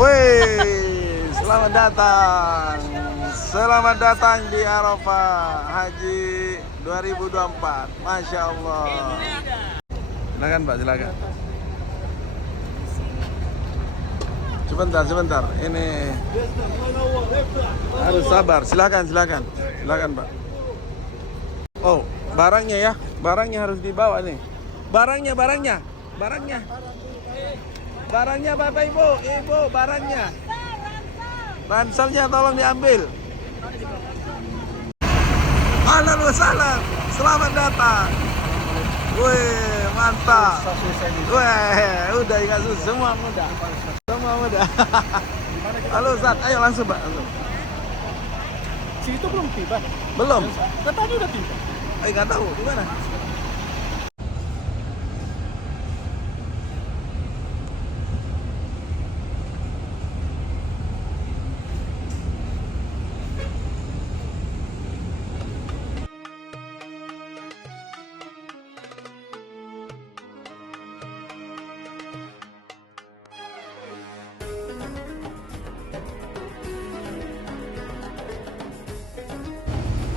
Wih, selamat datang. Selamat datang di Arafah Haji 2024. Masya Allah. Silakan Pak, silakan. Sebentar. Ini harus sabar. Silakan Pak. Oh, barangnya ya. Barangnya harus dibawa nih. Barangnya. Barangnya Bapak Ibu, barangnya. Ranselnya tolong diambil. Ahlan wa sahlan. Selamat datang. Wih, mantap. Wih, udah ingat semua muda. Halo Ustaz, ayo langsung Pak. Si itu belum tiba. Belum. Katanya udah tiba. Nggak tahu di mana.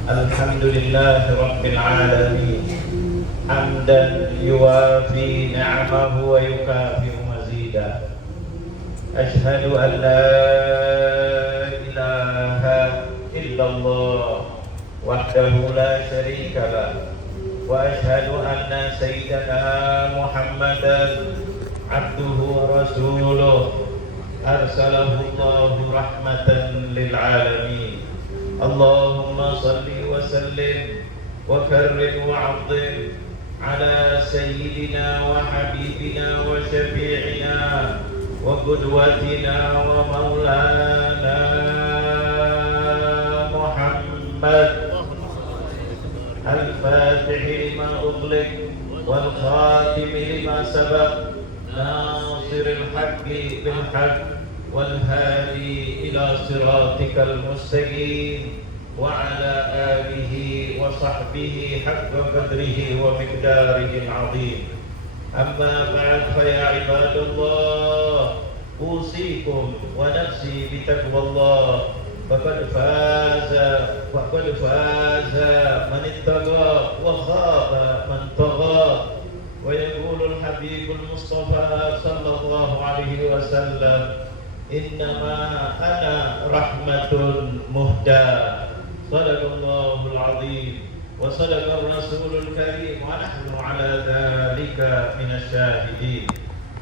Alhamdulillah Rabbil Alamin hamdan yuwafi ni'amahu wa yukafi'u mazidah. Ashhadu an la ilaha illallah wahdahu la syarika lah wa ashhadu anna sayyidana Muhammadan abduhu wa rasuluh arsalahu Allahu rahmatan lil alamin. Allahumma salli wa sallim wa karrim wa 'azzim ala sayyidina wa habibina wa syafi'ina wa qudwatina wa maulana Muhammad al-Fatih lima ughliq wal khatim lima sabaq nasiril haqqi bil haqq والهادي إلى صراطك المستقيم وعلى آله وصحبه حق قدره ومقداره العظيم. أما بعد فيا عباد الله أوصيكم ونفسي بتقوى الله فقد فاز من اتقى وخاب من طغى. ويقول الحبيب المصطفى صلى الله عليه وسلم إنما أنا رحمة مهدى. صدق الله العظيم وصدق الرسول الكريم ونحن على ذلك من الشاهدين.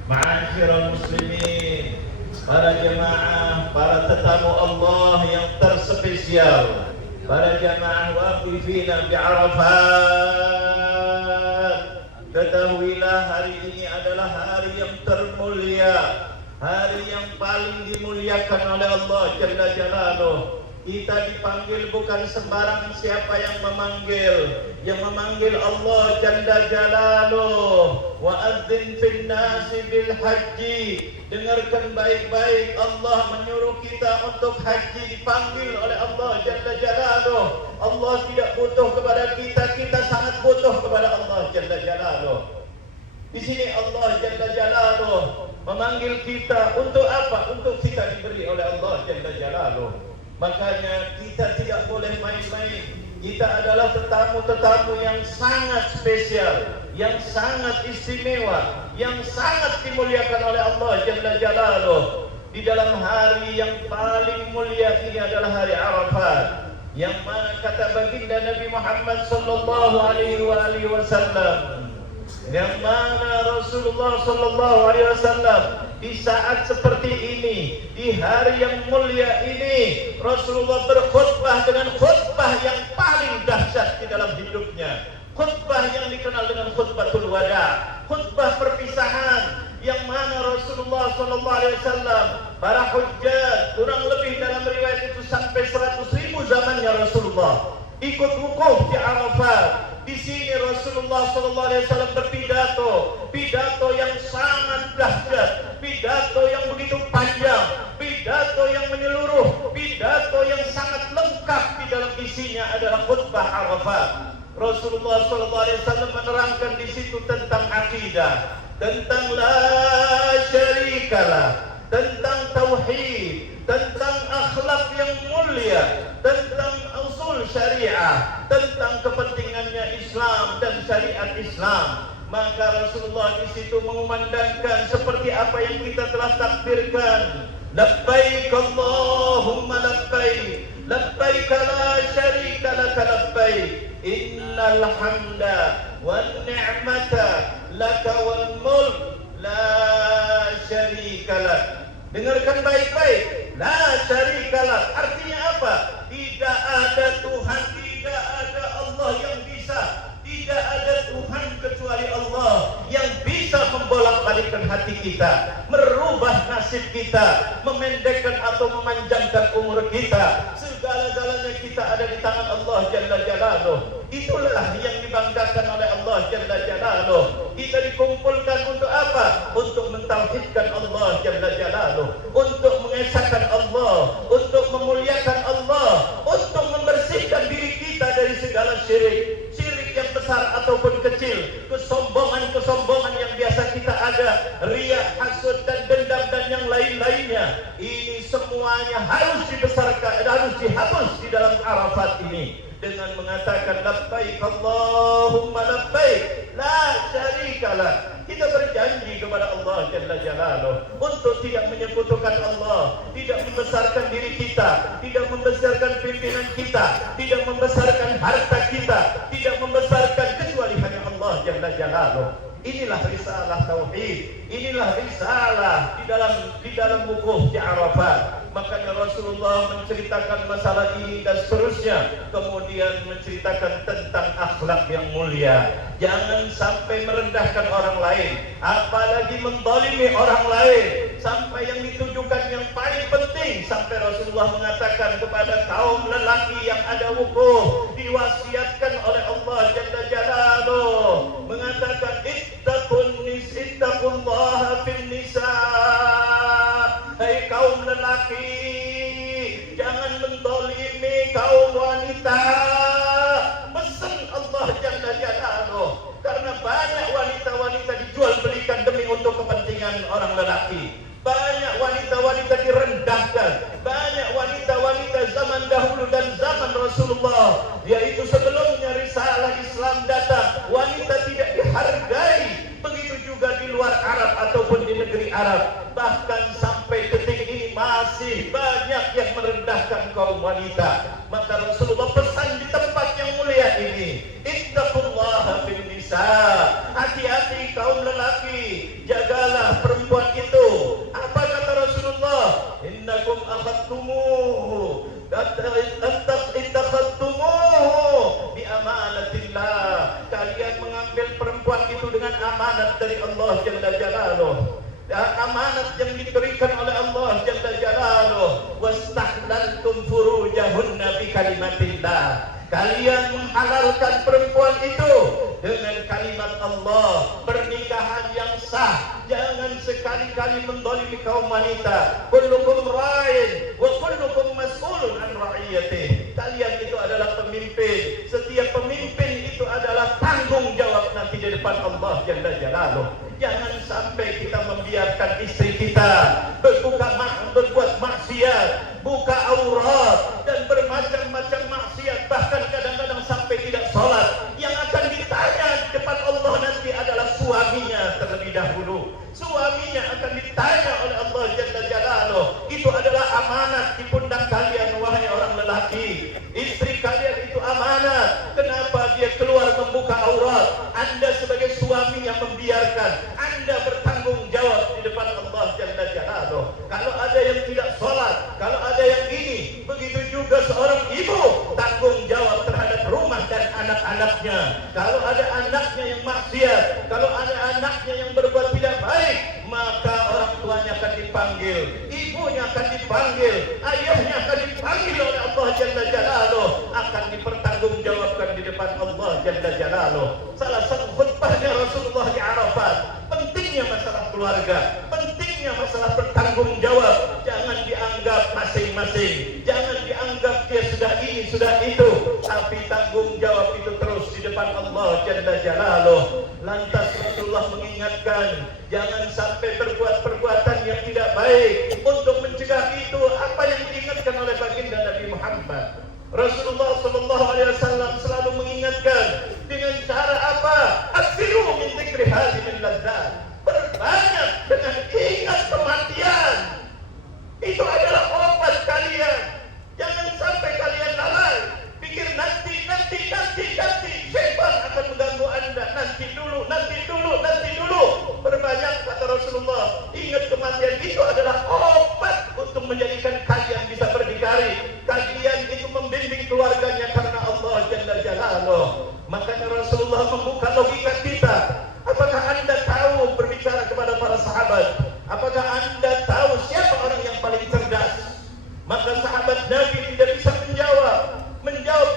معاشر المسلمين, para jemaah, para tetamu Allah yang terspesial, para jemaah waqifina bi Arafat, ketahuilah hari ini adalah hari yang termulia, hari yang paling dimuliakan oleh Allah Jalla Jalaluh. Kita dipanggil bukan sembarang siapa yang memanggil Allah Jalla Jalaluh. Wa adzin fin nasi bil haji. Dengarkan baik-baik, Allah menyuruh kita untuk haji, dipanggil oleh Allah Jalla Jalaluh. Allah tidak butuh kepada kita, kita sangat butuh kepada Allah Jalla Jalaluh. Di sini Allah Jalla Jalaluh memanggil kita untuk apa? Untuk kita diberi oleh Allah Jalla Jalaluh. Makanya kita tidak boleh main-main. Kita adalah tetamu-tetamu yang sangat spesial, yang sangat istimewa, yang sangat dimuliakan oleh Allah Jalla Jalaluh. Di dalam hari yang paling mulia ini adalah hari Arafat, yang mana kata baginda Nabi Muhammad sallallahu alaihi wasallam, yang mana Rasulullah sallallahu alaihi wasallam di saat seperti ini, di hari yang mulia ini, Rasulullah berkhutbah dengan khutbah yang paling dahsyat di dalam hidupnya. Khutbah yang dikenal dengan khutbatul wada, khutbah perpisahan, yang mana Rasulullah sallallahu alaihi wasallam, para hujjat, kurang lebih dalam riwayat itu sampai 100.000 zamannya Rasulullah ikut wukuf di Arafat. Di sini Rasulullah sallallahu alaihi wasallam pidato yang sangat dahsyat, pidato yang begitu panjang, pidato yang menyeluruh, pidato yang sangat lengkap. Di dalam isinya adalah khutbah Arafat. Rasulullah sallallahu alaihi wasallam menerangkan di situ tentang akidah, tentang la syarikalah, tentang tauhid, syariat Islam. Maka Rasulullah di situ mengumandangkan seperti apa yang kita telah takbirkan. Labbaik Allahumma labbaik, labbaik la syarika laka labbaik, innal hamda wan ni'mata laka wal mulk la syarika lak. Dengarkan baik-baik. La syarika lak artinya apa? Tidak ada Tuhan, tidak ada Allah yang bisa. Tidak ada Tuhan kecuali Allah yang bisa membolak-balikkan hati kita, merubah nasib kita, memendekkan atau memanjangkan umur kita. Segala-galanya kita ada di tangan Allah Jalla Jalaluh. Itulah yang dibanggakan oleh Allah Jalla Jalaluh. Kita dikumpulkan untuk apa? Untuk mentauhidkan Allah Jalla Jalaluh, untuk mengesahkan Allah, untuk memuliakan Allah, untuk membersihkan diri kita dari segala syirik. Syirik yang besar ataupun kecil, kesombongan-kesombongan yang biasa kita ada, riya, hasud dan dendam dan yang lain-lainnya. Ini semuanya harus dibesarkan, harus dihapus di dalam Arafat ini dengan mengatakan labbaik Allahumma labbaik la syarika lak. Kita berjanji kepada Allah Jalla Jalaluh untuk tidak menyekutukan Allah, tidak membesarkan diri kita, tidak membesarkan pimpinan kita, tidak membesarkan harta kita, tidak membesarkan kecuali hanya Allah Jalla Jalaluh. Inilah risalah tauhid, inilah risalah di dalam wukuf di Arafat. Makanya Rasulullah menceritakan masalah ini dan seterusnya, kemudian menceritakan tentang akhlak yang mulia. Jangan sampai merendahkan orang lain, apalagi mendolimi orang lain, sampai yang ditujukan yang paling penting, sampai Rasulullah mengatakan kepada kaum lelaki yang ada wukuf, diwasiatkan oleh Allah Jalla Jalaluh, mengatakan ittaqullaha fin nisa. Hai kaum lelaki, jangan mendolimi kaum wanita. Pesan Allah Jalla Jalaluh, karena banyak wanita-wanita dijual belikan demi untuk kepentingan orang lelaki. Banyak wanita-wanita direndahkan, banyak wanita-wanita zaman dahulu dan zaman Rasulullah, yaitu sebelumnya risalah Islam datang, wanita tidak dihargai. Begitu juga di luar Arab ataupun di negeri Arab. Bahkan sampai detik ini masih banyak yang merendahkan kaum wanita. Maka Rasulullah pesan di tempat yang mulia ini, ittaqullaha fin nisa. Hati-hati kaum lelaki, jagalah perempuan itu. Apa kata Rasulullah? Innakum akhadtumuhu ittakhadtumuhu bi amanatillah. Kalian mengambil perempuan itu dengan amanat dari Allah Jalla Jalaluh. Amanat yang diberikan oleh Allah Jalla Jalaluh. Wastahlaltum furujahunna bi kalimatillah. Kalian menghalalkan perempuan itu dengan kalimat Allah, pernikahan yang sah. Jangan sekali-kali mendolimi kaum wanita. Kullukum ra'in wa kullukum mas'ulun an ra'iyatih. Kalian itu adalah pemimpin. Setiap pemimpin itu adalah tanggung jawab nanti di depan Allah Jalla Jalaluh. Jangan sampai kita membiarkan istri kita berbuat maksiat, buka aurat dan bermacam-macam maksiat, bahkan kadang-kadang sampai tidak sholat. Yang akan ditanya di depan Allah nanti adalah suaminya terlebih dahulu. Suaminya akan ditanya oleh Allah Jalla Jalaluh. Itu adalah amanat di pundak kalian, wahai orang lelaki. Istri kalian itu amanat. Kenapa dia keluar membuka aurat? Anda sebagai suami yang membiarkan, Anda bertanggung jawab di depan Allah Jalla Jalaluh. Kalau ada yang tidak sholat, kalau ada yang ini, begitu juga seorang ibu tanggung jawab terhadap rumah dan anak-anaknya. Kalau ada anaknya yang maksiat, kalau ada anaknya yang berbuat tidak baik, maka orang tuanya akan dipanggil, ibunya akan dipanggil, ayahnya akan dipanggil oleh Allah Jalla Jalaluh, akan dipertanggungjawabkan di depan Allah Jalla Jalaluh. Salah satu khutbahnya Rasulullah di Arafat, pentingnya masalah keluarga, pentingnya masalah bertanggung jawab. Jangan dianggap masing-masing, jangan dianggap dia sudah ini, sudah itu, tapi tanggung jawab itu terus di depan Allah Jalla Jalaluh. Lantas Rasulullah mengingatkan, jangan sampai berbuat perbuatan yang tidak baik. Untuk mencegah itu, apa yang diingatkan oleh baginda Nabi Muhammad? Rasulullah SAW selalu mengingatkan dengan cara apa? Aksiru min dzikri hadhil ladzat. Berbanyak dengan ingat kematian. Itu adalah obat kalian. Jangan sampai kalian lalai. Pikir nanti. Syaitan akan mengganggu anda. Nanti dulu. Berbanyak kata Rasulullah. Ingat kematian itu adalah obat untuk menjadikan kalian bisa berdikari. Kalian itu membimbing keluarganya karena Allah Jalla Jalaluh. Makanya Rasulullah membuka logika kita. Apakah anda tahu berbicara kepada para sahabat? Apakah anda tahu siapa orang yang paling cerdas? Maka sahabat Nabi tidak bisa menjawab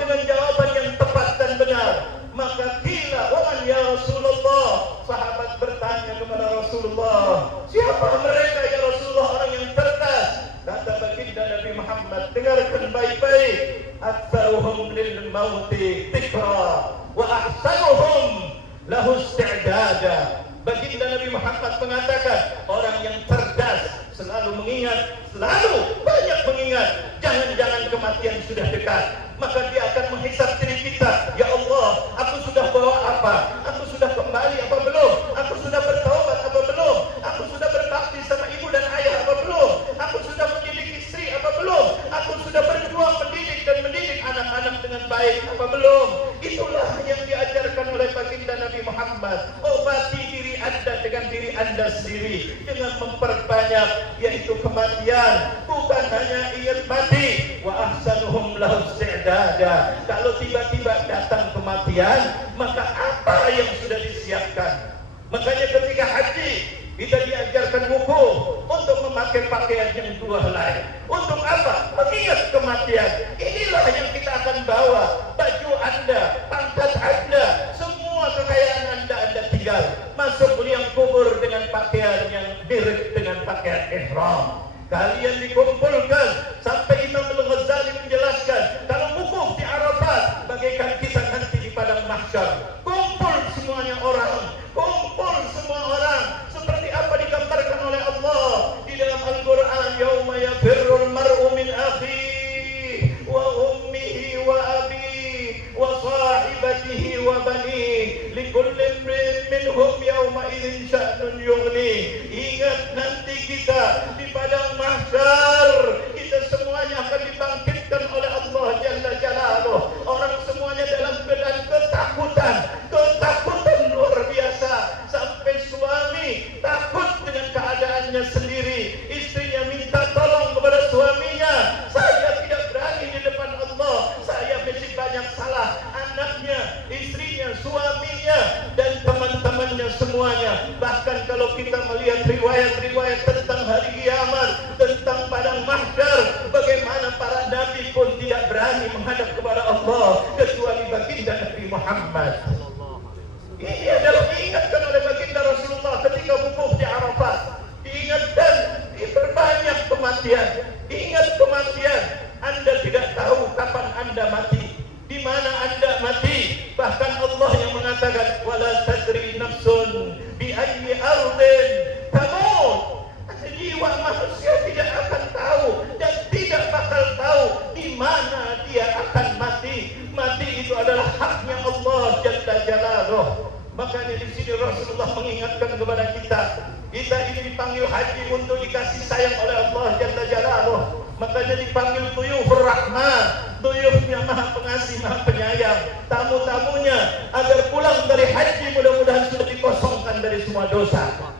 dengan jawaban yang tepat dan benar. Maka qila wa man ya Rasulullah, sahabat bertanya kepada Rasulullah, siapa mereka ya Rasulullah orang yang cerdas? Kata baginda Nabi Muhammad, dengarkan baik-baik, aktsaruhum lil mauti tikra wa ahsanuhum lahu isti'dada. Baginda Nabi Muhammad mengatakan, orang yang cerdas selalu mengingat, selalu banyak mengingat. Jangan-jangan kematian sudah dekat. Maka dia akan menghisap diri kita. Ya Allah, aku sudah bawa apa? Aku sudah kembali apa belum? Aku sudah bertaubat apa belum? Aku sudah berbakti sama ibu dan ayah apa belum? Aku sudah mendidik istri apa belum? Aku sudah berjuang mendidik anak-anak dengan baik apa belum? Itulah yang diajarkan oleh baginda Nabi Muhammad. Obati diri anda dengan diri anda sendiri dengan memperbanyak yaitu kematian. Bukan hanya ingat mati. Wa ahsanuhum lahu isti'dada. Kalau tiba-tiba datang kematian, maka apa yang sudah disiapkan? Makanya ketika haji kita diajarkan wukuf untuk memakai pakaian yang dua helai. Untuk apa? Mengingat kematian. Inilah yang kita akan bawa. Baju anda, pangkat anda, semua kekayaan anda tinggal. Masuk liang kubur dengan pakaian yang mirip dengan pakaian ihram. Kalian dikumpulkan sampai Imam Al-Ghazali menjelaskan kalau wukuf di Arafat bagaikan kita nanti di padang mahsyar. Kumpul semuanya orang, kumpul semua orang. Seperti apa digambarkan oleh Allah di dalam Al-Quran, yauma yafirrul mar'u min akhihi wa ummihi wa abihi wa sahibatihi wa banihi likulli imrin minhum yauma idzin sya'nun yughni. Ingat nanti kita di padang mahsyar, kita semuanya akan dibangkitkan oleh Allah Jalla Jalaluh. Orang semuanya dalam keadaan ketakutan luar biasa. Sampai suami takut dengan keadaannya sendiri. Istrinya minta tolong kepada suaminya, saya tidak berani di depan Allah, saya masih banyak salah. Anaknya, istrinya, suaminya, dan teman-temannya semuanya. Bahkan kalau kita melihat riwayat-riwayat tentang hari kiamat, tentang padang mahsyar, bagaimana para nabi pun tidak berani menghadap kepada Allah kecuali baginda Nabi Muhammad. Ini adalah diingatkan oleh baginda Rasulullah ketika wukuf di Arafat. Diingatkan, diperbanyak kematian. Ingat kematian. Anda tidak tahu kapan Anda mati, di mana Anda mati. Bahkan Allah yang mengatakan, wala tadri nafsun bi ayyi ardin tamut. Jiwa manusia tidak akan tahu dan tidak bakal tahu di mana dia akan mati. Mati itu adalah haknya Allah Jalla Jalaluh. Makanya di sini Rasulullah mengingatkan kepada kita ini dipanggil haji untuk dikasih sayang oleh Allah Jalla Jalaluh. Makanya dipanggil Duyufur Rahman. Duyufnya maha pengasih, maha penyayang. Tamu-tamunya agar pulang dari haji mudah-mudahan sudah dikosongkan dari semua dosa.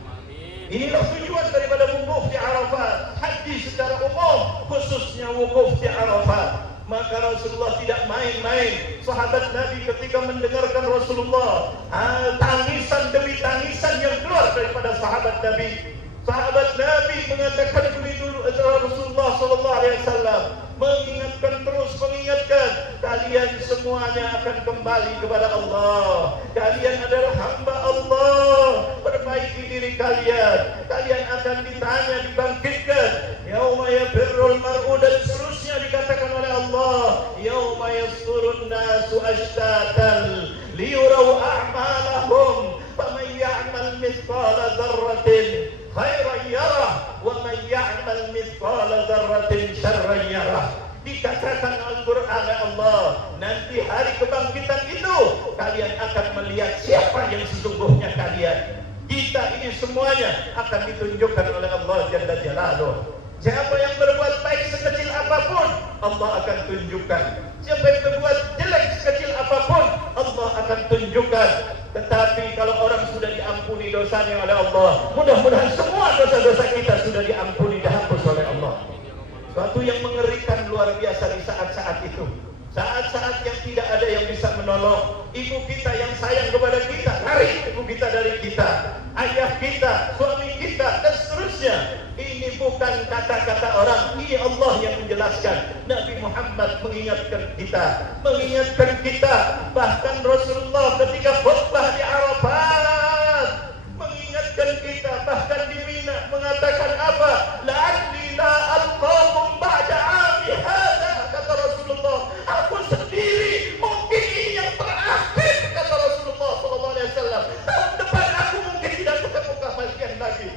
Inilah tujuan daripada wukuf di Arafat. Haji secara umum, khususnya wukuf di Arafat. Maka Rasulullah tidak main-main. Sahabat Nabi ketika mendengarkan Rasulullah, tangisan demi tangisan yang keluar daripada sahabat Nabi. Sahabat Nabi mengatakan begitu Rasulullah SAW mengingatkan, kalian semuanya akan kembali kepada Allah. Kalian adalah hamba Allah. Perbaiki diri kalian. Kalian akan ditanya, dibangkitkan. Yauma yafirrul mar'u, dan seterusnya dikatakan oleh Allah. Yauma yasturun nasu ashtatan liyurau a'malahum. Faman ya'mal mithqala dzarratin khairan yarah wa man ya'mal mithqala dzarratin syarran yarah. Dikatakan Al-Qur'an oleh Allah, nanti hari kebangkitan itu itu kalian akan melihat siapa yang sesungguhnya kalian. Kita ini semuanya akan ditunjukkan oleh Allah Jalla Jalaluh. Siapa yang berbuat baik sekecil apapun, Allah akan tunjukkan. Siapa yang berbuat jelek sekecil apapun, Allah akan tunjukkan. Tetapi kalau orang sudah diampuni dosanya oleh Allah, mudah-mudahan semua dosa-dosa kita sudah diampuni, dihapus oleh Allah. Suatu yang mengerikan luar biasa di saat-saat itu. Saat-saat yang tidak ada yang bisa menolong. Ibu kita yang sayang kepada kita, tarik ibu kita dari kita. Ayah kita, suami kita, dan seterusnya. Ini bukan kata-kata orang, ini Allah yang menjelaskan. Nabi Muhammad mengingatkan kita. Bahkan Rasulullah ketika khutbah di Arafat mengingatkan kita, bahkan di Mina mengatakan apa? La'alli la alqakum ba'da 'ami hadza, kata Rasulullah. Aku sendiri mungkin ini yang terakhir, kata Rasulullah SAW. Tahun depan aku mungkin tidak ketemu kalian lagi.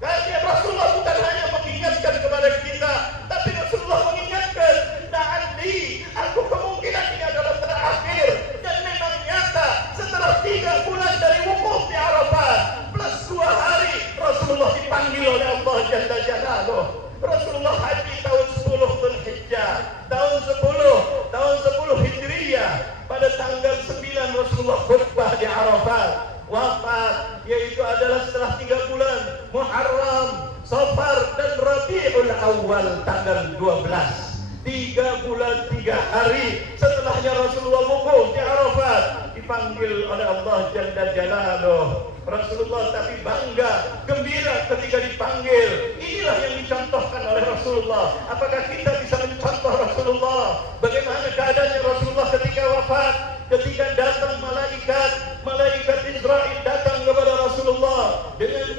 Kalian Rasulullah bukan hanya mengingatkan kepada kita, tapi Rasulullah mengingatkan, la'alli, aku kemungkinan ini adalah terakhir. Dan memang nyata, setelah 3 bulan dari wukuf di Arafat plus 2 hari, Rasulullah dipanggil oleh Allah Jalla Jalaluh. Rasulullah haji tahun 10 Dzulhijjah, tahun 10 Hijriyah. Pada tanggal 9 Rasulullah khutbah di Arafat. Wafat yaitu adalah setelah 3 bulan Muharram, Safar dan Rabiul Awal tanggal 12. 3 bulan 3 hari setelahnya Rasulullah wukuf di Arafat, dipanggil oleh Allah Jalla Jalaluh. Rasulullah tapi bangga, gembira ketika dipanggil. Inilah yang dicontohkan oleh Rasulullah. Apakah kita bisa mencontoh Rasulullah? Bagaimana keadaannya Rasulullah ketika wafat? Ketika datang malaikat Israel datang kepada Rasulullah dengan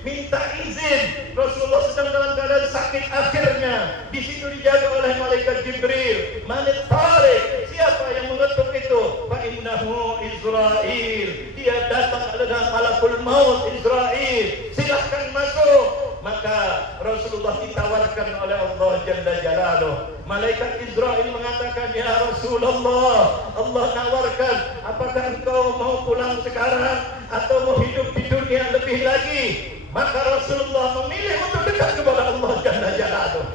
minta izin. Rasulullah sedang dalam keadaan sakit akhirnya. Di situ dijaga oleh malaikat Jibril. Manit Tariq, siapa yang mengetuk itu? Fa innahu Israel. Dia datang adalah malakul maut Israel. Silahkan masuk. Maka Rasulullah ditawarkan oleh Allah Jalla Jalaluh. Malaikat Israel mengatakan, ya Rasulullah, Allah nawarkan, apakah engkau mau pulang sekarang atau mau hidup di dunia lebih lagi? Maka Rasulullah memilih untuk dekat kepada Allah Jalla Jalaluh.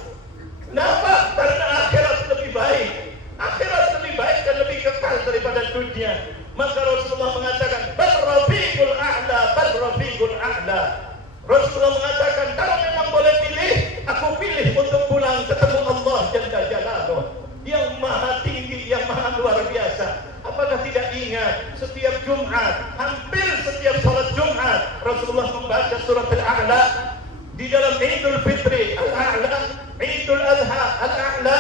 Kenapa? Karena akhirat lebih baik. Akhirat lebih baik dan lebih kekal daripada dunia. Maka Rasulullah mengatakan, bal rafiqul a'la. Rasulullah mengatakan, kalau memang boleh pilih, aku pilih untuk pulang ketemu Allah Jalla Jalaluh, yang maha tinggi, yang maha luar biasa. Apakah tidak ingat setiap Jumat, hampir setiap salat Jumat, Rasulullah membaca surat Al-A'la. Di dalam Idul Fitri Al-A'la, Idul Adha Al-A'la,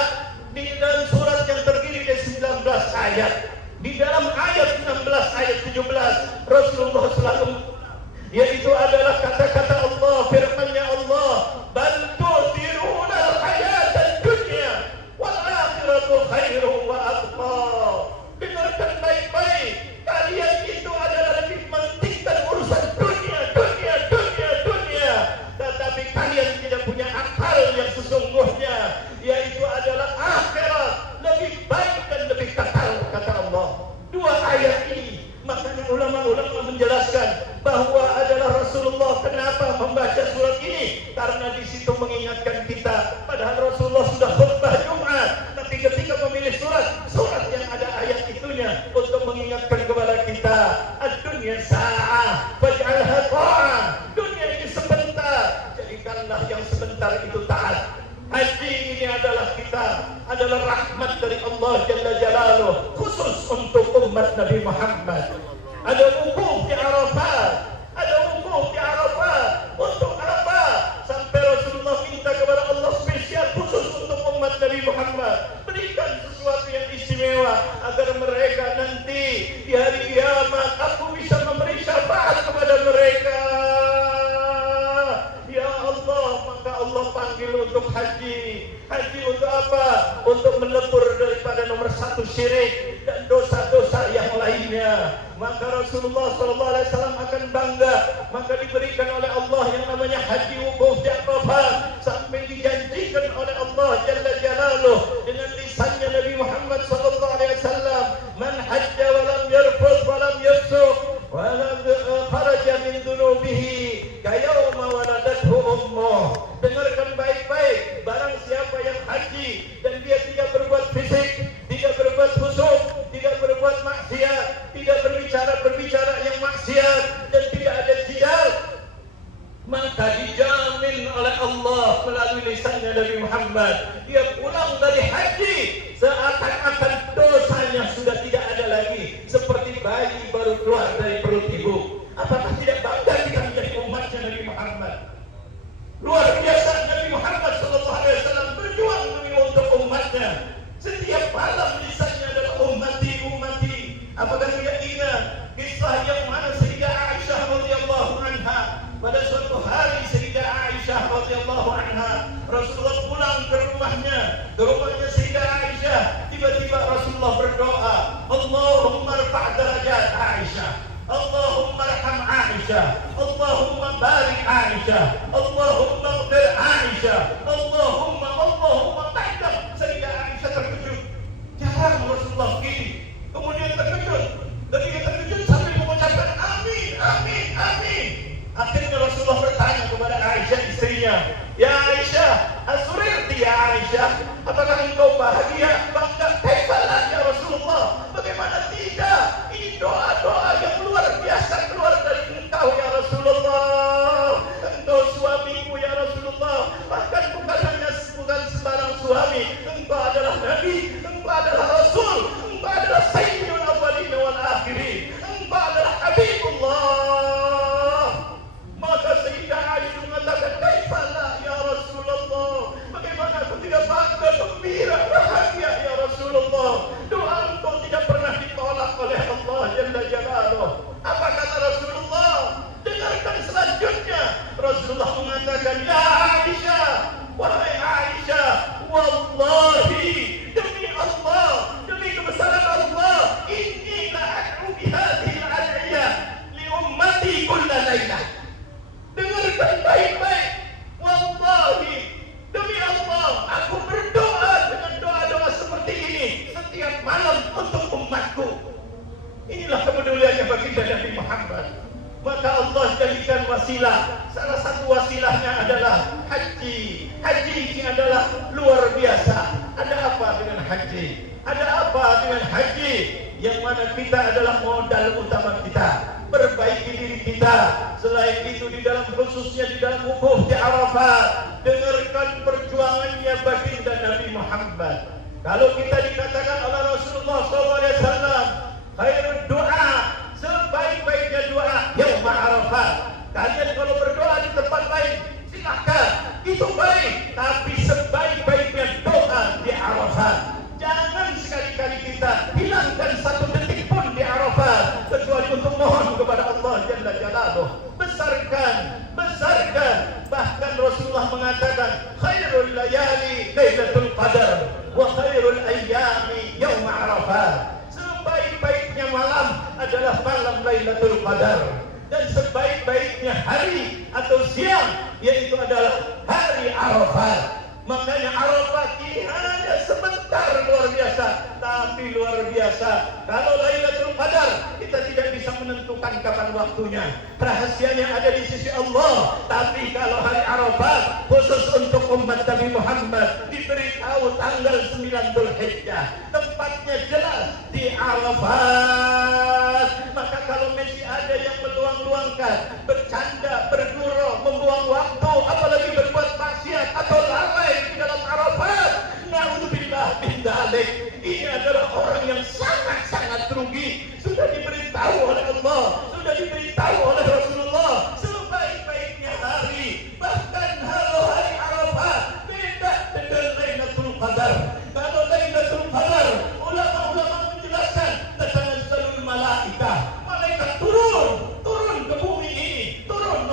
di dalam surat yang terdiri dari 19 ayat. Di dalam ayat 16, ayat 17, Rasulullah selalu, yaitu adalah kata-kata Allah, firman-Nya Allah, bal tu'thiruna al-hayatad dunya wal akhiratu khairun wa abqa. Dengarkan baik-baik, kalian itu adalah lebih mementingkan urusan dunia. Tetapi kalian tidak punya akal yang sesungguhnya, yaitu adalah akhirat, lebih baik dan lebih kekal, kata Allah. 2 ayat ini, makanya ulama-ulama menjelaskan bahwa adalah Rasulullah kenapa membaca surat ini, karena di situ mengingatkan kita. Padahal Rasulullah sudah khutbah Jumat, tapi ketika memilih surat yang ada ayat itunya untuk mengingatkan kepada kita, ad-dunya sa'ah faj'alha ta'ah. Dunia ini sebentar, jadikanlah yang sebentar itu taat. Haji ini adalah rahmat dari Allah Jalla Jalaluh, khusus untuk umat Nabi Muhammad. Ada wukuf di Arafat. Untuk apa? Sampai Rasulullah minta kepada Allah spesial khusus untuk umat Nabi Muhammad. Berikan sesuatu yang istimewa agar mereka nanti di hari kiamat aku bisa memberi syafaat kepada mereka. Ya Allah, maka Allah panggil untuk haji. Haji untuk apa? Untuk menebur daripada nomor 1 syirik dan dosa-dosa yang lainnya. Maka Rasulullah SAW akan bangga. Maka diberikan oleh Allah yang namanya haji wukuf di Arafat, sampai dijanjikan oleh Allah Jalla Jalaluh dengan lisannya Nabi Muhammad SAW, man kayauma waladathu ummuh. Dengarkan baik-baik, barang siapa yang haji dan dia tidak berbuat fisik, tidak berbuat husuk, tidak berbuat maksiat, tidak berbicara yang maksiat, dan tidak ada jidal, maka dijamin oleh Allah melalui lisannya Nabi Muhammad, dia pulang dari haji seakan-akan dosanya sudah tidak ada lagi, seperti bayi baru keluar dari perut ibu. Apakah tidak bangga kita menjadi umatnya Nabi Muhammad? Luar biasa, Nabi Muhammad SAW berjuang demi untuk umatnya. Setiap malam lisannya adalah ummati, ummati. Apakah tidak ingat kisah yang mana Sayyidah Aisyah radhiyallahu anha, pada suatu hari Sayyidah Aisyah radhiyallahu anha, Rasulullah pulang ke rumahnya Sayyidah Aisyah. Tiba-tiba Rasulullah berdoa, Allahumma rfa' darajat Aisyah, Allahumma arham Aisyah, Allahumma barik Aisyah, Allahumma ighfir Aisyah, Allahumma ta'dab. Sayyidah Aisyah terkejut. Jarang Rasulullah begini. Kemudian terkejut. Ketika terkejut sambil mengucapkan amin, amin, amin. Akhirnya Rasulullah bertanya kepada Aisyah istrinya, ya Aisyah, asurirti ya Aisyah, apakah engkau bahagia, bangga? Kaifalah ya Rasulullah, bagaimana tidak? Ini doa-doa yang luar biasa keluar dari engkau ya Rasulullah. Engkau suamiku ya Rasulullah, bahkan bukan sembarang suami, engkau adalah Nabi, engkau adalah Rasul, engkau adalah Sayyidul Awwalin wal Akhirin, engkau adalah Habibullah. Maka Sayyidah Aisyah mengatakan, kaifalah ya Rasulullah, bagaimana aku tidak bangga, gembira, bahagia ya Rasulullah. Doa engkau tidak pernah ditolak oleh Allah Jalla Jalaluh. Apa kata Rasulullah? Dengarkan selanjutnya. Rasulullah mengatakan, ya Aisyah, wahai Aisyah, wallahi, demi Allah, demi kebesaran Allah, inni la'ad'u bihadhil ad'iyah li ummati kulla laylah. Dengarkan baik-baik. Wallahi, demi Allah, aku berdoa dengan doa-doa seperti ini setiap malam untuk umatku. Inilah kepeduliannya baginda Nabi Muhammad. Maka Allah jadikan wasilah. Salah satu wasilahnya adalah haji. Haji ini adalah luar biasa. Ada apa dengan haji? Ada apa dengan haji? Yang mana kita adalah modal utama kita, perbaiki diri kita. Selain itu di dalam, khususnya di dalam wukuf di Arafah, dengarkan perjuangannya baginda Nabi Muhammad. Kalau kita dikatakan oleh Rasulullah SAW, khairul doa, sebaik-baiknya doa yaum Arafah. Kalian kalau berdoa di tempat lain silahkan, itu baik, tapi sebaik-baiknya doa di Arafah. Jangan sekali-kali kita hilangkan satu detik pun di Arafah kecuali untuk mohon kepada Allah Jalla Jalaluh. Besarkan. Bahkan Rasulullah mengatakan, khairul layali lailatul qadar wa khairul ayyami yaum Arafah. Sebaik-baiknya malam adalah malam Lailatul Qadar, dan sebaik-baiknya hari atau siang yaitu adalah hari Arafah. Makanya Arafah ini hanya sebentar, luar biasa, tapi luar biasa. Kalau Lailatul Qadar kita tidak bisa menentukan kapan waktunya, rahasianya ada di sisi Allah. Tapi kalau hari Arafah khusus untuk umat Nabi Muhammad diberitahu tanggal 9 Dzulhijjah, tempatnya jelas di Arafat. Maka kalau masih ada yang meluang-luangkan, bercanda, bergurau, membuang waktu, apalagi berbuat maksiat atau lalai di dalam Arafat, naudzubillah min dzalik, ini adalah orang yang sangat-sangat rugi. Sudah diberitahu oleh Allah, sudah diberitahu oleh Rasulullah, sebaik-baiknya hari, bahkan kalau hari Arafah beda dengan Lailatul Qadar. Kalau Lailatul Qadar, ulama-ulama menjelaskan, tanazzalul malaikah, malaikat turun ke bumi ini, turun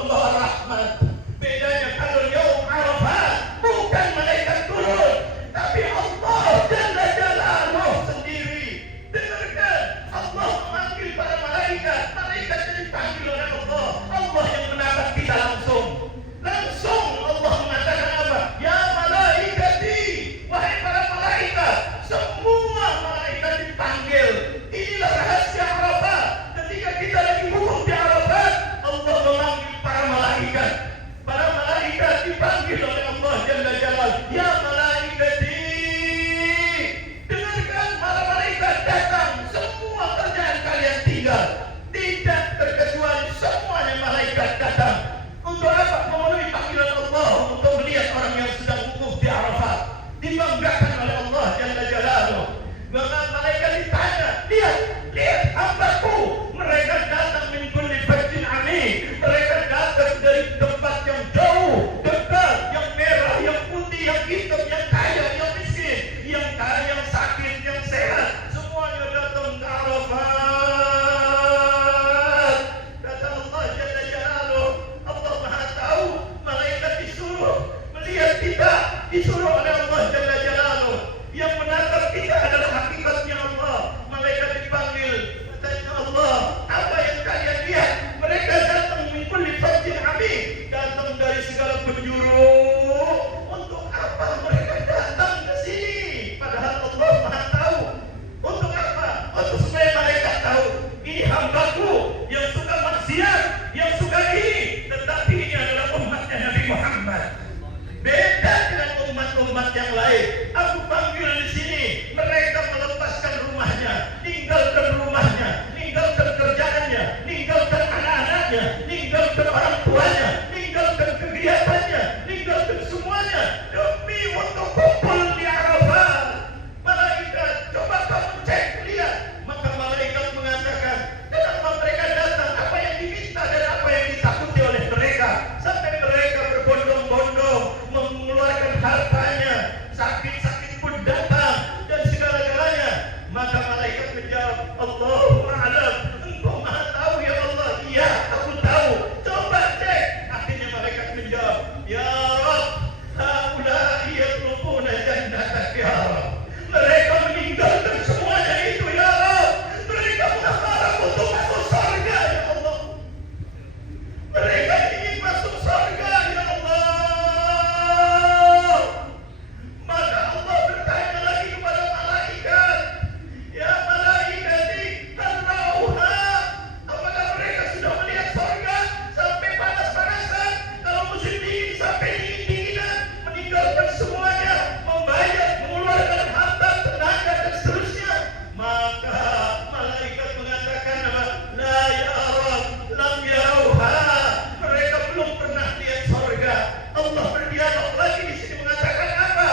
Allah berdialog lagi di sini mengatakan apa?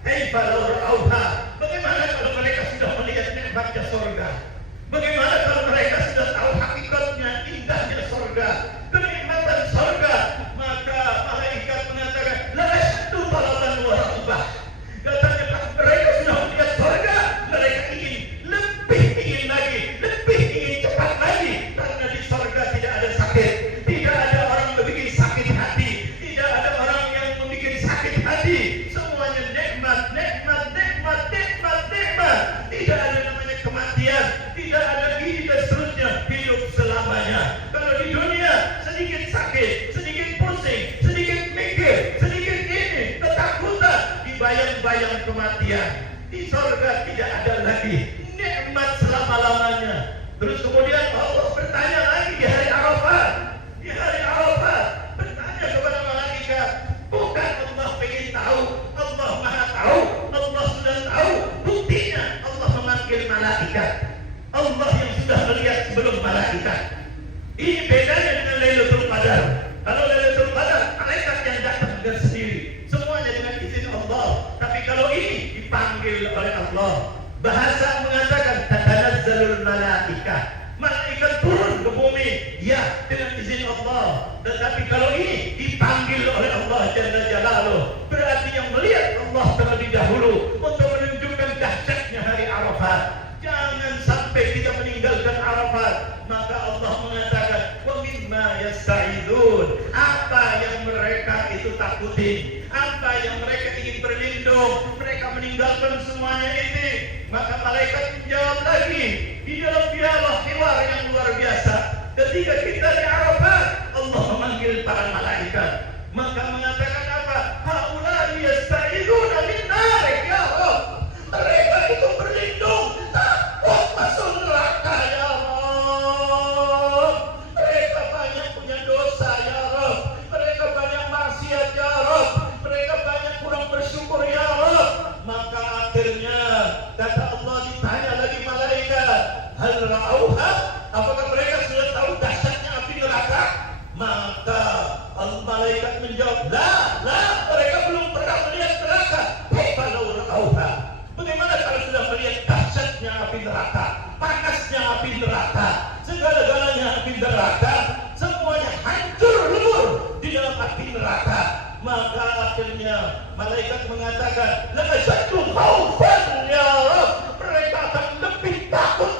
Kaifa law ra'auha. Bagaimana kalau mereka sudah melihat nikmatnya surga? Bagaimana kalau mereka sudah tahu hakikatnya, indahnya surga, kenikmatan surga? Maka malaikat mengatakan, la ashadu talaban wa raghbah. Katanya mereka sudah melihat surga, mereka ingin lebih ingin lagi, lebih ingin cepat lagi, karena di surga tidak ada sakit, tidak ada orang membuat sakit hati, tidak ada orang yang membuat sakit hati, semuanya nikmat, nikmat, nikmat, nikmat, nikmat. Tidak ada namanya kematian, tidak ada gini dan seterusnya, hidup selamanya. Kalau di dunia sedikit sakit, sedikit pusing, sedikit mikir, sedikit ini ketakutan, dibayang-bayang kematian. Di surga tidak ada lagi nikmat selama-lamanya. Terus kemudian Allah bertanya lagi di hari Arafat. Di hari Arafat bertanya kepada malaikat, bukan Allah ingin tahu, Allah Maha tahu, Allah sudah tahu. Buktinya Allah memanggil malaikat, Allah yang sudah melihat sebelum malaikat. Ini bedanya dengan Lailatul Qadar. Kalau Lailatul Qadar malaikat yang datang dengan sendiri, semuanya dengan izin Allah. Tapi kalau ini dipanggil oleh Allah. Bahasa mengatakan tatanazzalul malaikah, malaikat turun ke bumi, ya, dengan izin Allah. Tetapi kalau ini dipanggil oleh Allah Jalla Jalaluh, berarti yang melihat Allah terlebih dahulu untuk menunjukkan dahsyatnya hari Arafat. Jangan sampai kita meninggalkan Arafat. Maka Allah mengatakan, wa mimma yasta'idun, apa yang mereka itu takutin, apa yang mereka ingin berlindung, mereka meninggalkan semuanya ini. Maka malaikat menjawab lagi di dalam dialog hiwar yang luar biasa. Ketika kita di Arafat, Allah memanggil para malaikat, maka mengatakan apa? Haulai yasta'iduna min nar, ya Rabb. Mereka itu berlindung, takut masuk neraka, ya Rabb. Mereka banyak punya dosa, ya Rabb. Mereka banyak maksiat, ya Rabb. Mereka banyak kurang bersyukur, ya Rabb. Maka akhirnya kata Allah, ditanya lagi malaikat, hal ra'auha, apakah mereka sudah tahu dahsyatnya api neraka? Maka malaikat menjawab, la, mereka belum pernah melihat neraka. Kaifa law ra'auha. Bagaimana kalau sudah melihat dahsyatnya api neraka, panasnya api neraka, segala-galanya api neraka, semuanya hancur lebur di dalam api neraka. Maka akhirnya malaikat mengatakan, la asyaddu khaufan ya Rabb. Mereka akan lebih takut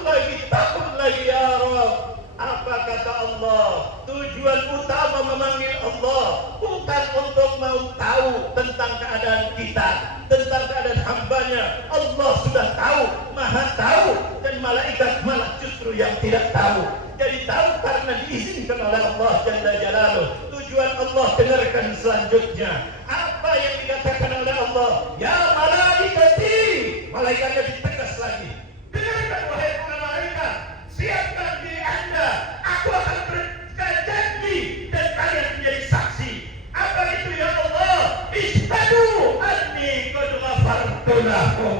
lagi ya Rabb. Apa kata Allah? Tujuan utama memanggil Allah bukan untuk mau tahu tentang keadaan kita, tentang keadaan hambanya. Allah sudah tahu, Maha tahu, dan malaikat malah justru yang tidak tahu. Jadi tahu karena diizinkan oleh Allah Jalla Jalaluh. Tujuan Allah, dengarkan selanjutnya. Apa yang dikatakan oleh Allah? Ya malaikati. Malaikatnya ditegas lagi. Dengarkan wahai para malaikat. Siapkan diri Anda. Aku akan berjanji dan kalian menjadi saksi. Apa itu ya Allah? Ishhadu anni qad ghafartu lahum.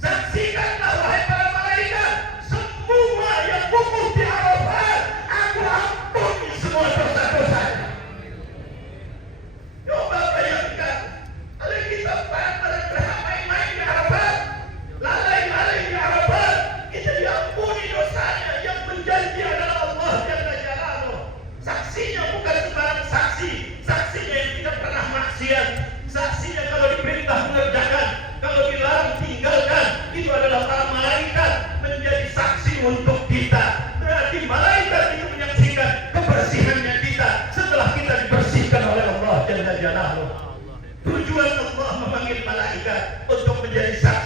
Saksikanlah wahai para malaikat, semua yang wukuf di Arafat, aku ampuni semua dosa-dosanya. Coba bayangkan, kalau kita bermain-main di Arafat, lalai-lalai di Arafat, kita diampuni dosanya. Yang berjanji adalah Allah Jalla Jalaluh. Saksinya bukan sembarang saksi, saksinya yang tidak pernah maksiat, saksinya kalau diperintah mengerjakan, kalau dilarang tinggalkan. Itu adalah para malaikat menjadi saksi untuk kita. Berarti malaikat itu menyaksikan kebersihannya kita setelah kita dibersihkan oleh Allah Jalla Jalaluh. Tujuan Allah memanggil malaikat untuk menjadi saksi